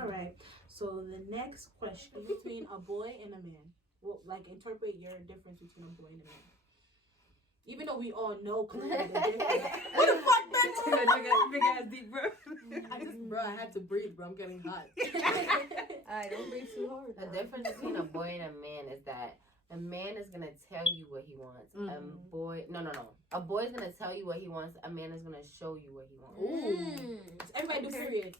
All right. So the next question between a boy and a man. Well, like interpret your difference between a boy and a man. Even though we all know clearly the difference. What the fuck, bitch? Big ass deep breath. I had to breathe, bro. I'm getting hot. I don't breathe too hard. The difference between a boy and a man is that a man is gonna tell you what he wants. A boy is gonna tell you what he wants. A man is gonna show you what he wants. Ooh. Everybody do period.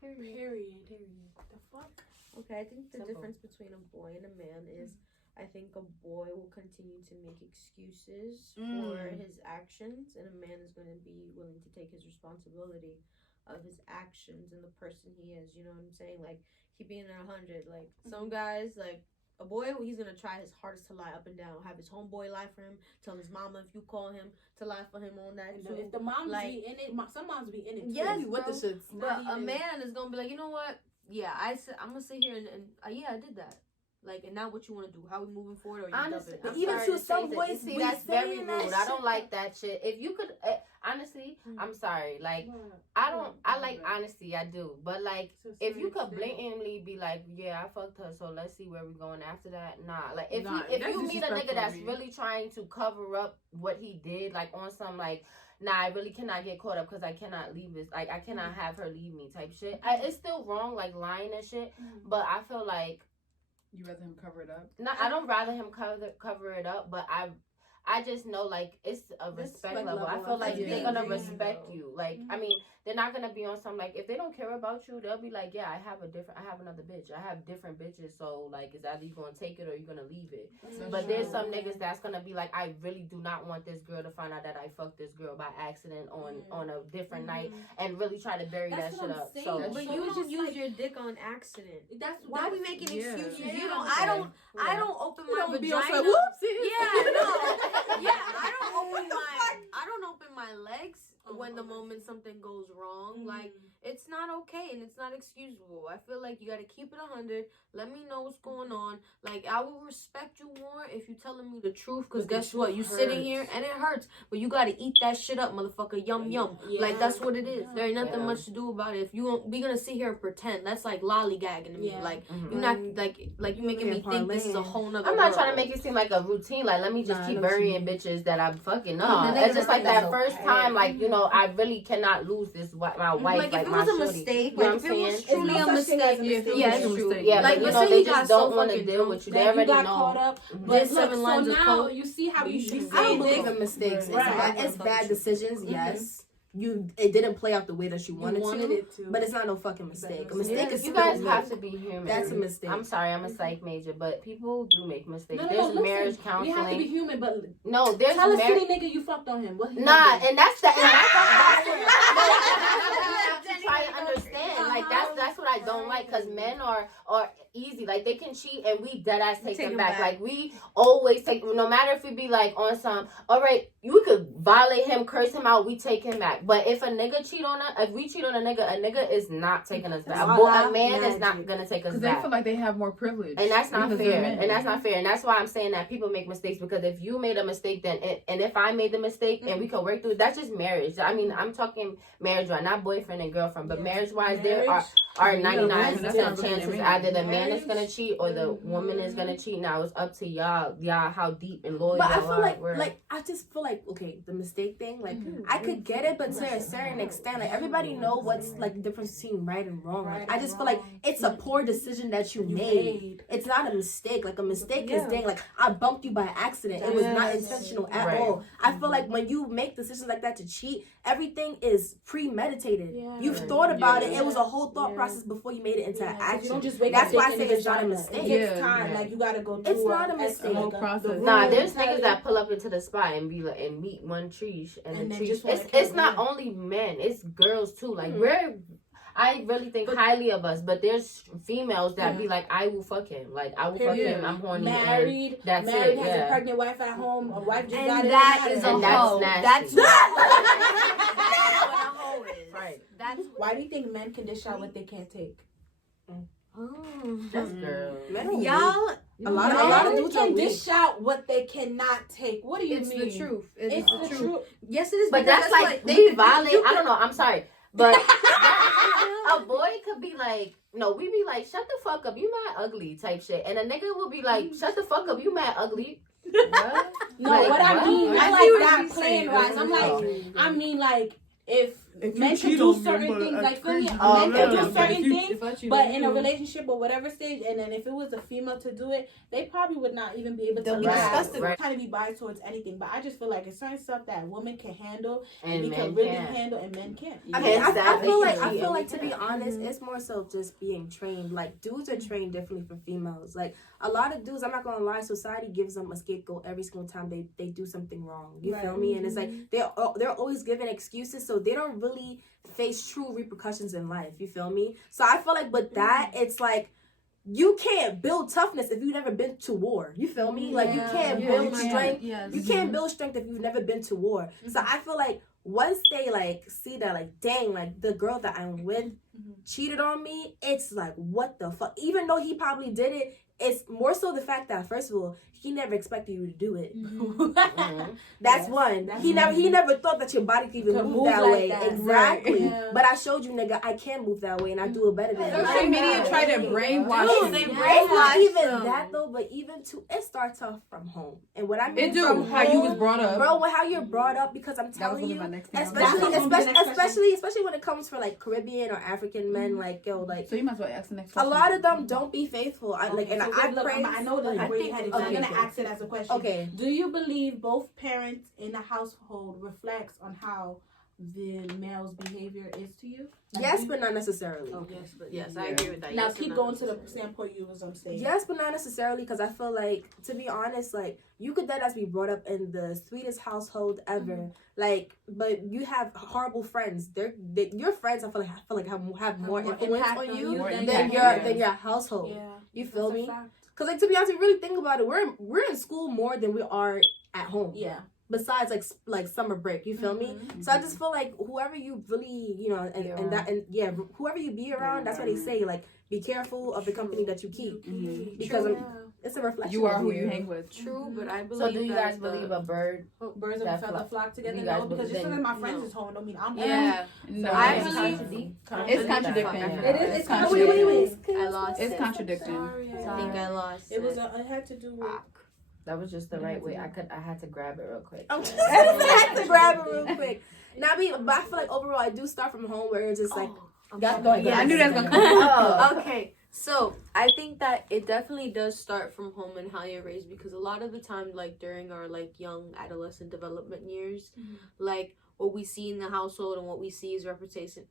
Period. The fuck? Okay, I think the difference between a boy and a man is I think a boy will continue to make excuses for his actions, and a man is going to be willing to take his responsibility of his actions and the person he is. You know what I'm saying? Like, keep being at 100. Like, some guys, like, a boy, he's going to try his hardest to lie up and down. Have his homeboy lie for him. Tell his mama if you call him to lie for him on that, too. If the moms be in it, some moms be in it, too. Yes, with the shits. But a man is going to be like, you know what? Yeah, I'm going to sit here and I did that. Like, and now what you want to do? How we moving forward? Or you honestly, but even to some boys, see, that's very rude. I don't like that shit. If you could, honestly, I'm sorry. Like, I like honesty. I do. But, like, if you could blatantly be like, yeah, I fucked her, so let's see where we're going after that. Nah. Like, if you meet a nigga that's really trying to cover up what he did, like, on some, like, nah, I really cannot get caught up because I cannot leave this. Like, I cannot have her leave me type shit. It's still wrong, like, lying and shit. But I feel like, you rather him cover it up? No, I don't rather him cover it up, but I just know, like, it's a respect level. I feel like they're gonna respect you. Like, I mean, they're not gonna be on some, like, if they don't care about you, they'll be like, yeah, I have another bitch. I have different bitches, so, like, it's either you gonna take it or you're gonna leave it. But there's some niggas that's gonna be like, I really do not want this girl to find out that I fucked this girl by accident on a different night and really try to bury that shit up. So, but you just use your dick on accident. Why are we making excuses? You don't. I don't open my vagina. Like, whoopsie. Yeah, no. Yeah, I don't open my legs when the moment something goes wrong. Like, it's not okay and it's not excusable. I feel like you gotta keep it 100. Let me know what's going on. Like, I will respect you more if you telling me the truth. Cause guess what? You sitting here and it hurts, but you gotta eat that shit up, motherfucker. Yum yum. Like, that's what it is. There ain't nothing much to do about it. If you won't be gonna sit here and pretend, that's like lollygagging to me. Like, you're not like you making me think this is a whole nother. I'm not trying to make it seem like a routine. Like, let me just keep burying bitches that I'm fucking up. It's just like that first time. Like, you know, I really cannot lose this my wife. Like, if it was a mistake, like, if it was truly a mistake, yeah, it's true. Yeah, like, but, you know, they just don't want to deal with you. They already know. Caught up. But look, so now you see how you should. I don't believe in mistakes. It's bad decisions, yes. It didn't play out the way that you wanted it to, but it's not no fucking mistake. A mistake is you guys have to be human. That's a mistake. I'm sorry, I'm a psych major, but people do make mistakes. No, there's marriage counseling. You have to be human, but no, there's tell a city nigga you fucked on him. What and that's the try to understand. Like, that's what I don't like, because men are easy. Like, they can cheat and we dead ass take them back. Like, we always take, no matter if we be like on some, all right, you could violate him, curse him out, we take him back. But if a nigga cheat on us, if we cheat on a nigga is not taking us back. A man is not gonna take us back. They feel like they have more privilege. And that's not fair. And that's not fair. And that's why I'm saying that people make mistakes, because if you made a mistake, then and if I made the mistake and we could work through it, that's just marriage. I mean, I'm talking marriage wise, not boyfriend and girlfriend, but marriage wise, there are 99% chances either the man is gonna cheat or the woman is gonna cheat. Now it's up to y'all how deep and loyal. But I feel like I just feel like, okay, the mistake thing, like I could get it, but to a certain extent, like everybody know what's like the difference between right and wrong. Like, I just feel like it's a poor decision that you made. It's not a mistake. Like, a mistake is dang, like, I bumped you by accident. It was not intentional at all. I feel like when you make decisions like that to cheat, everything is premeditated. You've thought about it. It was a whole thought process before you made it into action. Don't just wake That's up why I say it's not a mistake. It takes time. Like, you gotta go through. It's not a mistake. Nah, there's niggas that pull up into the spot and be like, and meet one tree and the tree. It's not only men, it's girls too. Like, I really think highly of us, but there's females that be like, I will fuck him. Like, I will fuck him. I'm horny. Married. That's married, it. Has a pregnant wife at home. A wife just got it. That is a hoe. That's nasty. That's what a hoe is. Right. Why do you think men can dish out what they can't take? That's girl. Y'all, a lot of dudes can dish out what they cannot take. What do you mean? It's the truth. It's the truth. Yes, it is. But that's like we violate. I don't know. I'm sorry, but a boy could be like, no, we be like, shut the fuck up, you mad ugly type shit, and a nigga will be like, shut the fuck up, you mad ugly. What? No, Like, what I what? mean, I I see like what that she's playing saying. wise. I'm like, I mean, like, if If you men can cheat do on me, certain but things, that's like, feel me? crazy. Oh, Men can okay, do okay. certain things, If I cheat but on in a you- relationship or whatever stage, and then if it was a female to do it, they probably would not even be able to They'll be last. disgusted. Right. Kind of be biased towards anything, but I just feel like it's certain stuff that women can handle And we men can really can't. handle, and men can't. I mean, Hands down, I feel they like can cheat and we to be can't. honest, it's more so just being trained. Like dudes are trained differently from females. Like a lot of dudes, I'm not gonna lie, society gives them a scapegoat every single time they do something wrong. You feel me? And it's like they're always given excuses, so they don't really face true repercussions in life. You feel me? So I feel like with that, it's like you can't build toughness if you've never been to war. You feel me? Like you can't build strength. Yes. You can't build strength if you've never been to war. So I feel like once they like see that, like, dang, like the girl that I'm with cheated on me, it's like, what the fuck? Even though he probably did it, it's more so the fact that, first of all, he never expected you to do it. That's one. He never thought that your body could even Could move move that like way. that. Exactly. Right. Yeah. But I showed you, nigga, I can move that way and I do it better than you. Social media try to brainwash Dude, you. they It's brainwash not even them. that though, but even to it starts off from home. And what I mean It do. from How you was home, brought up. bro, how you're brought up, because I'm That was telling one you, of my next things. especially when it comes for like Caribbean or African men, like yo, like So you might as well ask the next a question. lot of them don't be faithful. I like, and So I look, pray. I know this Okay. where you headed. So I'm Okay, gonna okay. ask it as a question. Okay. Do you believe both parents in the household reflects on how the male's behavior is to you? Like, Yes, do- but not necessarily. Yes, I agree with that. Now Yes, keep but going not to the necessarily. standpoint you was saying. Yes, but not necessarily, because I feel like, to be honest, like you could dead as be brought up in the sweetest household ever, like, but you have horrible friends. Your friends, I feel like have more influence impact on on you you than than your your household. Yeah. You feel That's a me? fact. Because like, to be honest, if you really think about it, we're in school more than we are at home. Yeah. Besides like summer break, you feel me? So I just feel like whoever you really, you know, whoever you be around, that's what they say. Like, be careful of the company that you keep, because it's a reflection. You are of who you hang with. True, but I believe. So do you guys that believe a bird? Birds of a That feather flock- flock together. you guys No, because just believe- because my friends no. is home don't mean I'm Yeah, No, I it's believe- contradicting. It's It's contradicting. It's contradicting. I lost It's it. contradicting. I think I lost It was. it. It had to do with. That was just the right way. I had to grab it real quick. I had to grab it real quick. Now, but I feel like overall, I do start from home where it's just like, Yeah, I knew that was gonna come. Okay, so I think that it definitely does start from home and how you're raised, because a lot of the time, like during our like young adolescent development years, like what we see in the household and what we see is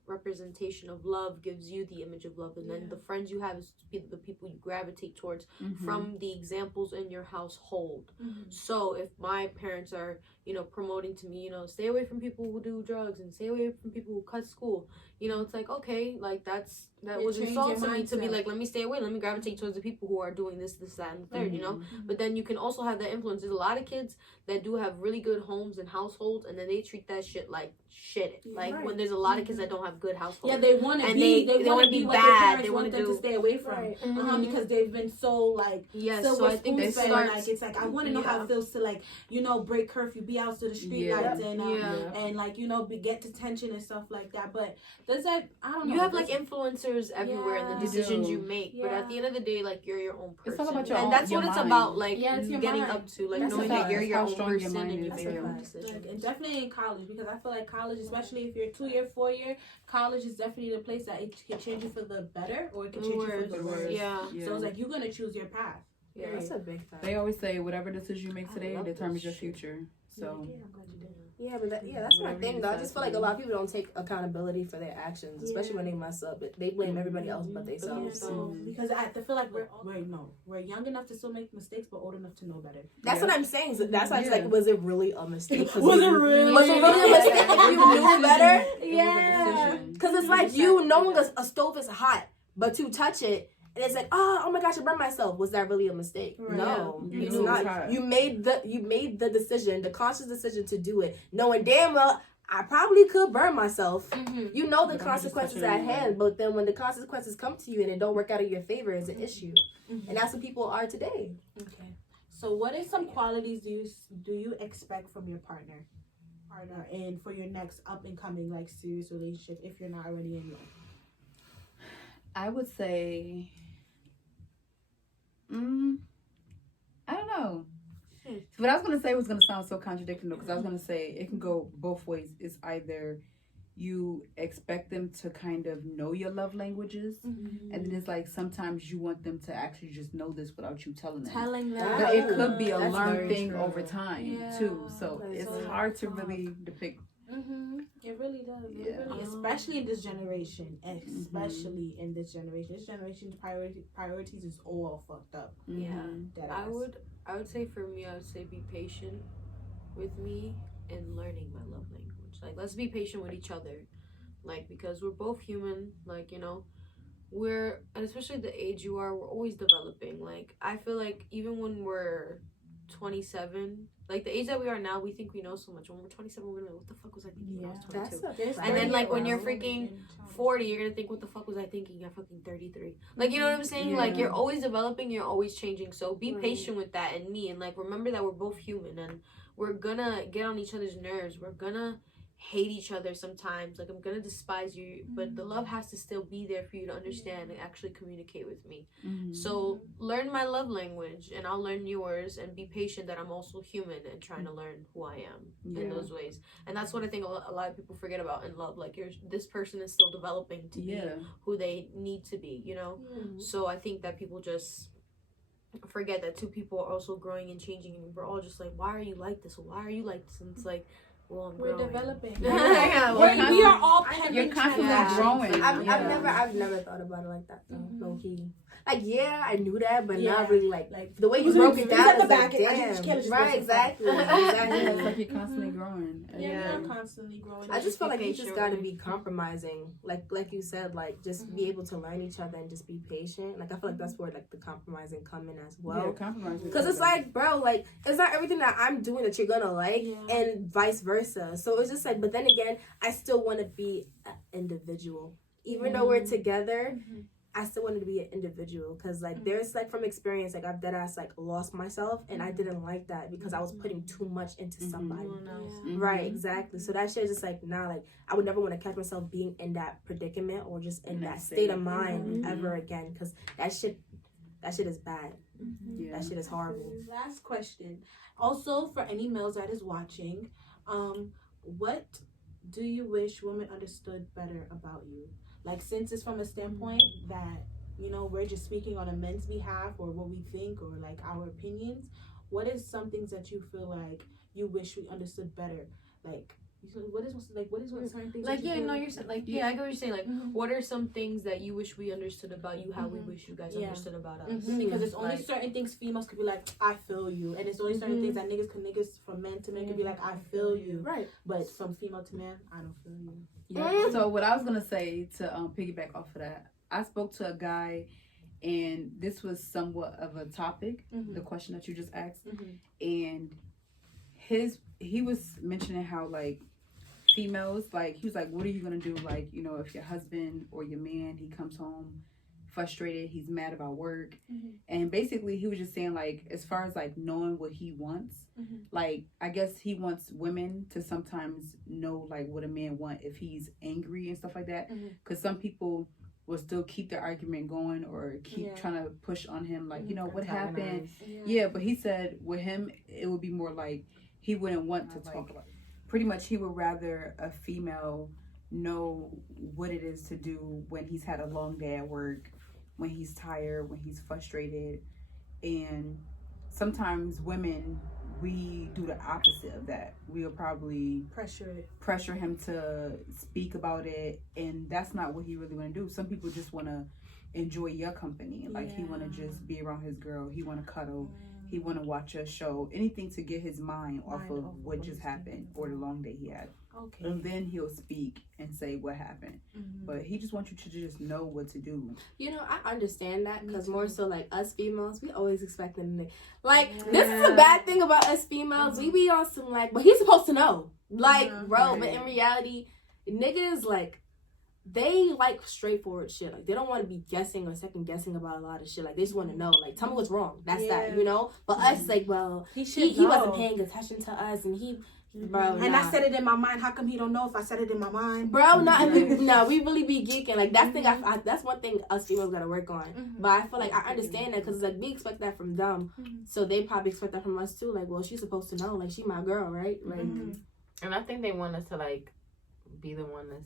representation of love gives you the image of love, and then the friends you have is the people you gravitate towards from the examples in your household. So if my parents are, you know, promoting to me, you know, stay away from people who do drugs and stay away from people who cut school, you know, it's like, okay, like that It was changed insulting your me to be mindset. like, let me stay away, let me gravitate towards the people who are doing this, that, and the third, you know. But then you can also have that influence. There's a lot of kids that do have really good homes and households, and then they treat that shit like shit. Like when there's a lot of kids that don't have good households. Yeah, they want to And be. they They want wanna to be be what bad, their parents they want wanna them to do- stay away from. Because they've been so like. Yes, So so I think they it start starts. like it's like I want to know how it feels to like, you know, break curfew, be out to the street lights and like, you know, get detention and stuff like that. But does that, I don't know. You have like influencers everywhere in the Yeah. decisions You you do. make, but at the end of the day, like you're your own person. It's all about your and own- that's your what it's mind. about, like Yeah, it's your getting mind. up to, like That's knowing a that fact. you're That's your how own strong your person mind and you is. make That's your a own fact. decisions. And definitely in college, because I feel like college, especially if you're 2-year, 4-year, college is definitely the place that it can change you for the better or it can change you for the worse. Yeah. So it's like you're gonna choose your path. Yeah. That's a big fact. They always say whatever decision you make I today love determines this your shit. future. So Yeah, but that's my Whatever thing you though. I decide just to feel like do. a lot of people don't take accountability for their actions, especially when they mess up. They blame everybody else but Yeah, themselves. so, because I feel like we're young enough to still make mistakes, but old enough to know better. That's what I'm saying. So that's why it's Yeah. like, was it really a mistake? Was it really? Was it really a mistake if you knew better? Yeah. Because it's like you knowing a stove is hot, but you touch it. And it's like, oh my gosh, I burned myself. Was that really a mistake? Right. No, You it's knew it was not. hot. You made the decision, the conscious decision to do it, knowing damn well I probably could burn myself. You know the But I'm just consequences touching at it. hand, but then when the consequences come to you and it don't work out in your favor, is an issue, and that's what people are today. Okay. So, what are some qualities do you expect from your partner, and for your next up and coming like serious relationship if you're not already in one? I would say, I don't know. What I was gonna say was gonna sound so contradictory because I was gonna say it can go both ways. It's either you expect them to kind of know your love languages, and then it's like sometimes you want them to actually just know this without you telling them. But it could be a That's learned very thing true. over time Yeah. too. So That's it's so hard to really depict. It really does. It Yeah. really, especially in this generation. Especially in this generation. This generation's priorities is all fucked up. Yeah. Deadass. I would say for me, I would say be patient with me and learning my love language. Like, let's be patient with each other. Like, because we're both human. Like, you know, and especially the age you are, we're always developing. Like, I feel like even when we're 27, like the age that we are now, we think we know so much. When we're 27, we're gonna be like, what the fuck was I thinking when I was 22? And then, like, when you're freaking 40, you're gonna think, what the fuck was I thinking at fucking 33? Like, you know what I'm saying? Yeah. Like, you're always developing, you're always changing. So be patient with that and me, and like remember that we're both human, and we're gonna get on each other's nerves. We're gonna hate each other sometimes. Like, I'm gonna despise you, but the love has to still be there for you to understand and actually communicate with me. So learn my love language, and I'll learn yours, and be patient that I'm also human and trying to learn who I am in those ways. And that's what I think a lot of people forget about in love. Like, this person is still developing to be who they need to be, you know? So I think that people just forget that two people are also growing and changing, and we're all just like, why are you like this? Why are you like this? And it's like, well, I'm We're growing. developing. Yeah, we are all You're constantly growing. I've never thought about it like that though. Low key. Like, yeah, I knew that, but Yeah. not really like the way you Was broke it- it was down. at the Is like, back, and I damn. just can't just Right, go so exactly. It's like you're constantly growing. Yeah, we are constantly growing. I just feel like you patient just gotta with be compromising, like you said, like just be able to learn each other and just be patient. Like, I feel like that's where like the compromising come in as well. Compromise. Because it's like, bro, like, it's not everything that I'm doing that you're gonna like, and vice versa. So it's just like, but then again, I still want to be an individual. Even though we're together, I still wanted to be an individual. Because, like, there's, like, from experience, like, I've deadass, like, lost myself, and I didn't like that because I was putting too much into somebody. Right, exactly. So that shit is just like, nah, like, I would never want to catch myself being in that predicament or just in that state of mind ever again. Because that shit is bad. That shit is horrible. Last question. Also, for any males that is watching, what do you wish women understood better about you? Like, since it's from a standpoint that, you know, we're just speaking on a men's behalf or what we think or like our opinions, what is some things that you feel like you wish we understood better? Like, what is certain things? Like, that you yeah, feel no, you're saying, like, yeah, I get what you're saying. Like, what are some things that you wish we understood about you, how we wish you guys understood about us? Because it's only Like, certain things females could be like, I feel you, and it's only certain things that niggas from men to men could be like, I feel you, Right. but from female to man, I don't feel you. Yeah. So what I was gonna say to piggyback off of that, I spoke to a guy, and this was somewhat of a topic, the question that you just asked, and he was mentioning how, like, females, like, he was like, what are you gonna do, like, you know, if your husband or your man, he comes home frustrated, he's mad about work, and basically he was just saying, like, as far as like knowing what he wants, like, I guess he wants women to sometimes know like what a man want if he's angry and stuff like that, because some people will still keep their argument going or keep trying to push on him, like, you know, what happened. But he said with him it would be more like he wouldn't want to talk about it. Pretty much he would rather a female know what it is to do when he's had a long day at work, when he's tired, when he's frustrated. And sometimes women, we do the opposite of that. We'll probably pressure him to speak about it, and that's not what he really want to do. Some people just want to enjoy your company, like he want to just be around his girl, he want to cuddle, he want to watch a show, anything to get his mind off of what just happened or the long day he had. Okay. And then he'll speak and say what happened. But he just wants you to just know what to do. You know, I understand that because more so like us females, we always expect them to, like, this is a bad thing about us females. We be on some like, but he's supposed to know. Like, bro, but in reality, niggas, like, they like straightforward shit. Like, they don't want to be guessing or second guessing about a lot of shit. Like, they just want to know. Like, tell me what's wrong. That's that, you know? But us, like, well, he wasn't paying attention to us, and bro, and I said it in my mind. How come he don't know if I said it in my mind? Bro, we really be geeking. Like, that's that's one thing us females gotta work on. But I feel like I understand that because, like, we expect that from them. So they probably expect that from us, too. Like, well, she's supposed to know. Like, she my girl, right? Like, and I think they want us to, like, be the one to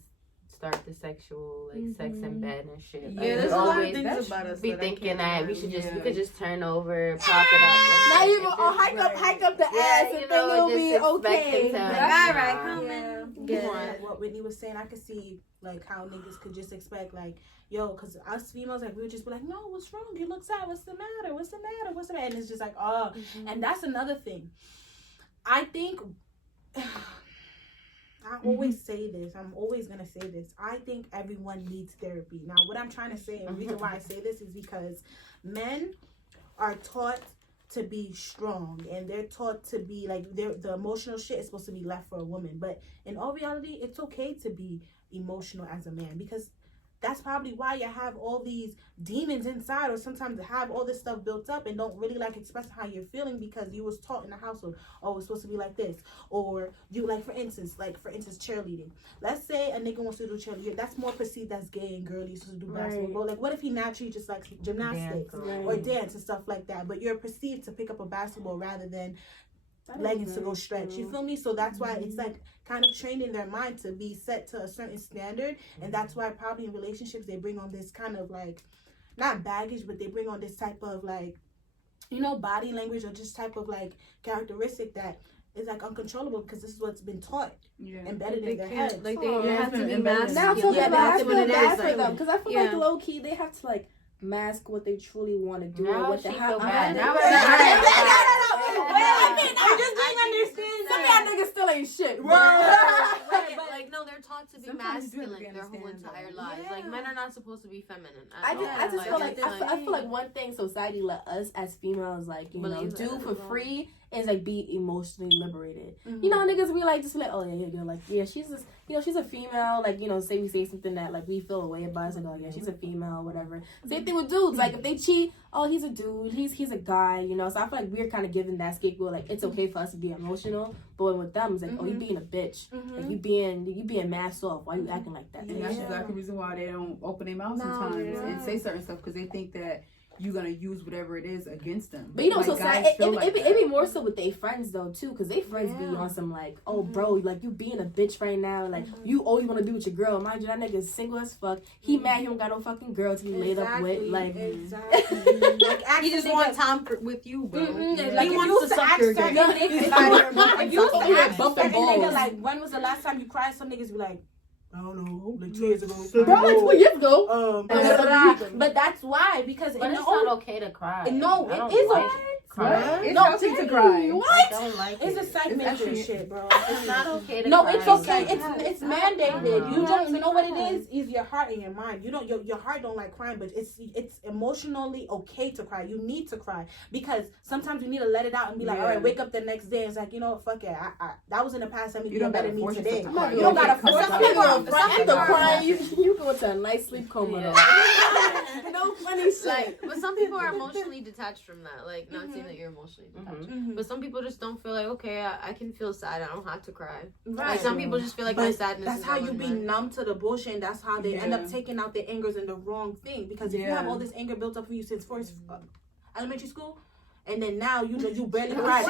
start the sexual, like, sex in bed and shit. Like, there's a lot of things about us. Be thinking that we could just turn over, prop it up. Not even hike up the ass and then it'll be okay. Alright, come What Whitney was saying, I could see like how niggas could just expect like, yo, because us females, like, we would just be like, no, what's wrong? You look sad. What's the matter? What's the matter? What's the matter? And it's just like, oh, and that's another thing. I think. I always say this. I'm always going to say this. I think everyone needs therapy. Now, what I'm trying to say, and the reason why I say this is because men are taught to be strong, and they're taught to be, like, the emotional shit is supposed to be left for a woman. But in all reality, it's okay to be emotional as a man, because that's probably why you have all these demons inside, or sometimes have all this stuff built up and don't really like express how you're feeling because you was taught in the household, oh, it's supposed to be like this. Or you, like, for instance, cheerleading. Let's say a nigga wants to do cheerleading. That's more perceived as gay and girly, supposed to do basketball. Like, what if he naturally just likes gymnastics or dance and stuff like that, but you're perceived to pick up a basketball rather than leggings to go stretch. You feel me? So that's why it's like kind of training their mind to be set to a certain standard, and that's why probably in relationships they bring on this kind of like, not baggage, but they bring on this type of like, you know, body language or just type of like characteristic that is like uncontrollable because this is what's been taught, embedded in their heads. Like they have to be masculine. Now I feel bad for them because I feel like Yeah. low key they have to like mask what they truly want to do or what they have. I just didn't understand. Some of y'all niggas still ain't shit. But like, no, they're taught to be masculine their whole entire lives. Like, men are not supposed to be feminine. I just feel like I feel like one thing society let us as females like do for free is like be emotionally liberated. You know, niggas be like just like, oh yeah, you're like, yeah, she's just, she's a female. Like, say we say something that like we feel a way about. It's like, oh yeah, she's a female, whatever. Same thing with dudes. Like if they cheat, oh, he's a dude, he's a guy. So I feel like we're kind of given that scapegoat. Like it's okay for us to be emotional, but with them it's like, oh, you being a bitch. Like you being masked off. Why you acting like that? And that's exactly the reason why they don't open their mouths sometimes and say certain stuff, because they think that you're gonna use whatever it is against them. But so it be more so with their friends though too, because they friends be on some like, oh bro, like you being a bitch right now, like you always want to be with your girl. Mind you, that nigga is single as fuck. He mad he don't got no fucking girl to be laid up with. Like like he just want time with you, bro. Like he wants to suck your dick. If you used to ask certain nigga like, when was the last time you cried? Some niggas be like, I don't know, like 2 years ago. Bro, like 2 years ago. But that's why, because it's not okay to cry. No, it is okay. Cry. It's healthy to cry. What? I don't like it's a psychiatric shit, bro. It's not okay to cry. No, it's okay. It's mandated. You don't. You know what it is? Is your heart and your mind. You don't. Your heart don't like crying, but it's emotionally okay to cry. You need to cry because sometimes you need to let it out and be like, all right, wake up the next day. And it's like, you know what? Fuck it. I that was in the past. Let me do better than me today. You don't gotta force some people are crying. You go into a nice sleep coma though. No funny shit. But some people are emotionally detached from that. Like not saying that you're emotionally detached, but some people just don't feel like, okay, I can feel sad. I don't have to cry. Right. Like some people just feel like my sadness. That's how you be numb to the bullshit. And that's how they end up taking out their angers in the wrong thing. Because if you have all this anger built up for you since first elementary school, and then now you barely cry.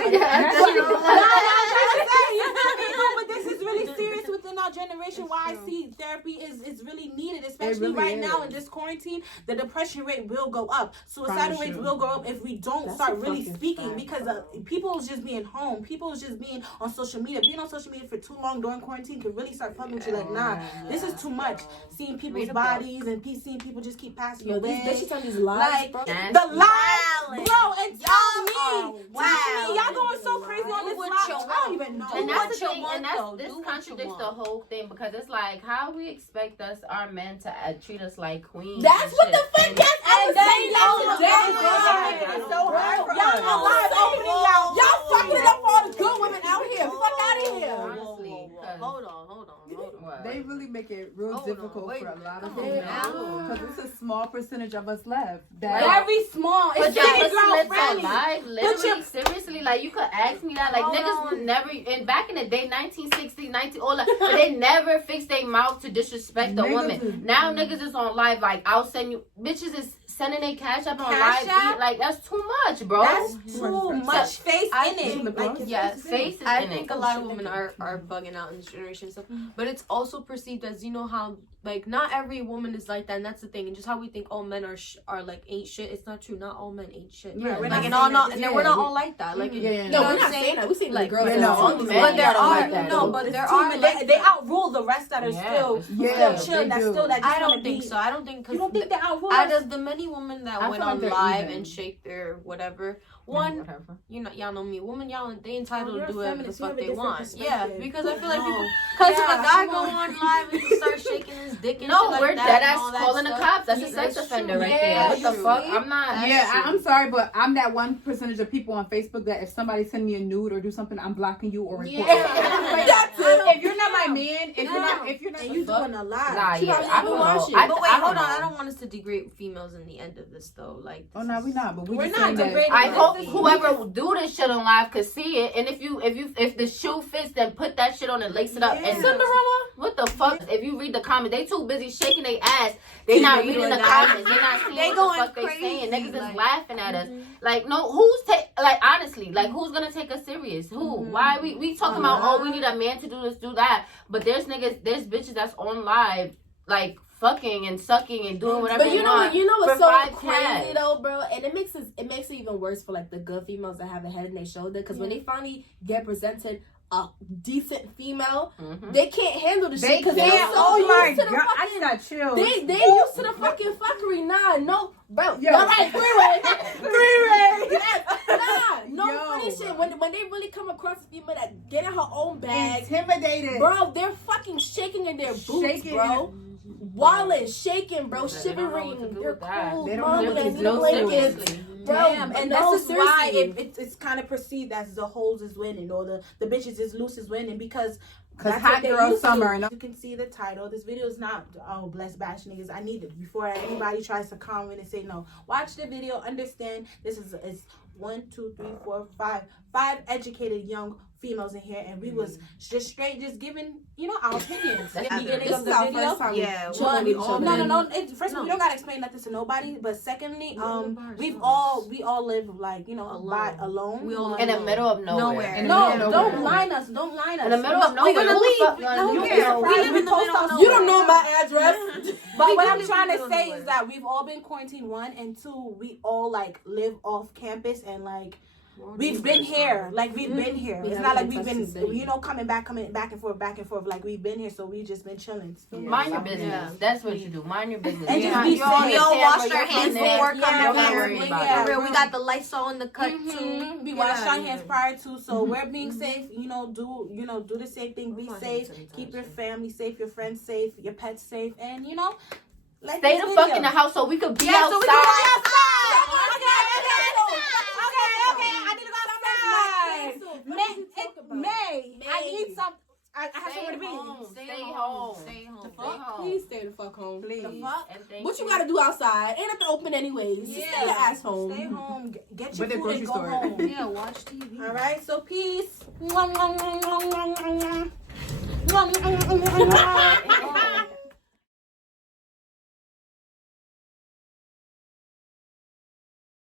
But this is really serious within our generation. Why I see therapy is really needed, especially really now in this quarantine. The depression rate will go up. Suicidal rates will go up if we don't start really speaking. Because people is just being home. People is just being on social media. Being on social media for too long during quarantine can really start fucking with you. Like, nah, this is too much. Seeing people's bodies and seeing people just keep passing away. These bitches on these lives, bro. The lies, bro, and tell me, y'all going so crazy on this live. I don't even know. And that's the thing, and this contradicts the whole thing, because it's like, how we expect our men to treat us like queens. That's what the fuck that's It's so hard for us. Y'all fucking it up for all the good women out here. Fuck out of here. Honestly, hold on. They they really make it real difficult for a lot of Come on females. now. Because it's a small percentage of us left. That Very small. But It's y'all very was girl lived friendly. alive, literally, seriously. Like you could ask me that. Like Hold niggas would on. never. And back in the day, 1960, 19, all that, but they never fixed their mouth to disrespect a Niggas woman. is- Now niggas is on live. Like I'll send you. Bitches is sending their cash up on Cash live. app? Like that's too much, bro. That's too much face I in think- it. Like, Yes, Face is I in think it. a lot of women are bugging out in this generation and stuff, but it's also perceived as, you know how like not every woman is like that, and that's the thing. And just how we think all men are like ain't shit. It's not true. Not all men ain't shit. Yeah, we're like not and all saying not that. and Yeah, we're not we- all like that. Like yeah, you yeah, know No, what we're I'm not saying? saying that. We're saying Like, the girls. yeah, that no, are all on men But there don't are like that, no, though. but It's there too are many- like they outrule the rest that are still Yeah, chill. they That's do. still that. Just I don't wanna think be- so. I don't think You don't think they outrule out us? of the many women that I went feel like on they're live even. and shake their whatever. One, you know, y'all know me. Women, y'all they entitled you're to do a whatever the feminist. You fuck have a they different want. Yeah, perspective. because I feel like No. people. Because if Yeah, a guy come go on. on live and he start shaking his dick and No, shit like we're that dead and ass all that calling the stuff, cops. That's a yeah, sex that's offender true. right Yeah, there. What the true. fuck? I'm not. That's Yeah, true. I'm sorry, but I'm that 1% of people on Facebook that if somebody send me a nude or do something, I'm blocking you or reporting. Yeah. That's it. If you're not my man, if you're not, And you doing a lot. Nah, She yeah, probably I even don't watch know. it. But wait, I hold don't on. I know. don't want us to degrade females in the end of this though. Like, Oh no, we're not. But We're just not saying that- degrading I This hope is- whoever do this shit on live could see it, and if the shoe fits, then put that shit on and lace it up. Yeah. And Cinderella, what the fuck? If you read the comments, they too busy shaking their ass. They not Reading reading the the comments. They not seeing They what going the fuck they crazy, saying. Niggas like- is laughing at us. Like no, honestly, like who's gonna take us serious? Who? Why we talking about? Oh, we need a man to do this, do that. But there's bitches that's on live, like fucking and sucking and doing whatever But they want. you know what's for so 5 crazy cash. though, bro, and it makes it even worse for like the good females that have a head and their shoulder, because when they finally get presented a decent female, Mhm. they can't handle the They shit because they're can't. so Oh my used to the god, I fucking. need to chill. They used to the fucking fuckery. Nah, no, bro. Yo. All right, three-way. Nah, no Yo. funny shit. When they really come across a female that get in her own bag, Intimidated. bro, they're fucking shaking in their boots, Shaking bro. Wildin', shaking, bro, They don't know what to shivering. do They're with that. cold, They don't mom, know what they to need do. a blanket. Seriously. Bro, Damn, and no, this is why seriously. it's kind of perceived as the hoes is winning or the bitches is loose is winning because that's hot what they girl used to. summer. No? You can see the title. This video is not bless bash niggas. I need it before anybody tries to comment and say no. Watch the video. Understand this is 1, 2, 3, 4, 5 educated young females in here, and we was just straight just giving our opinions. That's At the beginning This of is the our video. first time. Yeah, chilling with we each all other. No. First of all, No. we don't gotta explain nothing to nobody. But secondly, we all live like alone. We all live In the alone. middle of nowhere. Nowhere. In the No, middle of don't nowhere. line us. Don't line us. In the middle of We nowhere. gonna Who the leave. fuck gonna No, do we that? surprised. live in We the post middle of our- nowhere. You don't know my address. But We what do I'm live trying in the to middle say of is nowhere. that we've all been quarantined, 1 and 2. We all live off campus and we've been here. We've been here. We It's haven't not like touched we've been the city. coming back and forth. Like we've been here, so we just been chilling. Mind your business. Yeah. That's what you do. Mind your business. And You're just not- be you're on safe. the We all camera, washed you're our hands on there. before Yeah, coming Don't yeah, worry here. about yeah. it. For real, we got the Lysol in the cut Mhm. too. We Get wash outta our here. hands prior to, so we're being safe. Do the same thing. Be Wash my safe. hands Keep your sanitizer. family safe, your friends safe, your pets safe, and like Stay this the fuck video. in the house so we could be Yeah, so we outside. can go Okay. I need to go outside. May. I need some. I have Stay somewhere to be. home. Stay Stay home. home. Stay home. Stay home. Please stay the fuck home. Please. The fuck? And thank What you gotta do outside? Ain't nothing open anyways. Just stay your ass home. Stay home. Get With the your food grocery and go store. home. Yeah, watch TV. All right. So peace.